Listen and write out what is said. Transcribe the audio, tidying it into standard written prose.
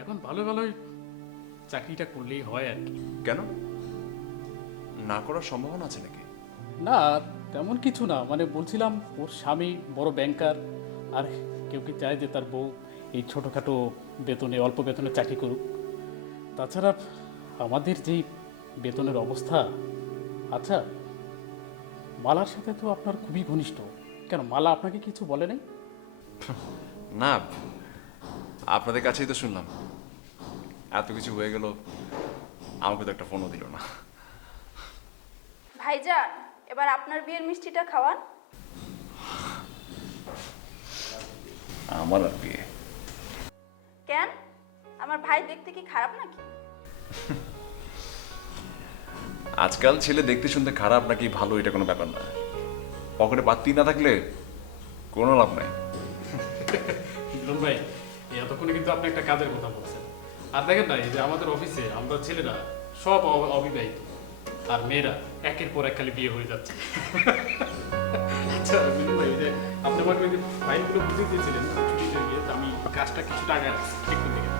এখন ভালো ভালোই চাকরিটা করলেই হয় আর কি। কেন, না করার সম্ভাবনা আছে নাকি? না, তেমন কিছু না, মানে বলছিলাম ওর স্বামী বড় ব্যাংকার, আর কেউ কি চায় যে তার বউ এই ছোটোখাটো বেতনে, অল্প বেতনে চাকরি করুক? তাছাড়া আমাদের যেই বেতনের অবস্থা, আচ্ছা মালার সাথে তো আপনার খুবই ঘনিষ্ঠ, কেন মালা আপনাকে কিছু বলে নাই? না, আপনাদের কাছেই তো শুনলাম, এত কিছু হয়ে গেল, আমাকে তো একটা ফোনও দিল না। ভাইজান, এবার আপনার বিয়ের মিষ্টিটা খাওয়ান। আমার আর বিয়ে? কেন? আমার ভাই দেখতে কি খারাপ নাকি? আজকাল ছেলে দেখতে শুনতে খারাপ নাকি ভালো এটা কোনো ব্যাপার না, পকেটে পাত্তি না থাকলে কোনো লাভ নাই। মিলন ভাই, এতক্ষণে কিন্তু আপনি একটা কাজের কথা বলছেন। আর দেখেন না, এই যে আমাদের অফিসে আমরা ছেলেরা সব অবিবাহিত, আর মেয়েরা একের পর এক খালি বিয়ে হয়ে যাচ্ছে। আচ্ছা মিলন ভাই, এই যে আপনি আমাকে ওই যে ফাইলগুলো বুঝিয়ে দিয়েছিলেন ছুটিতে গিয়ে, তো আমি কাজটা কিছু টাকা রাখছি, ঠিক করে দিকে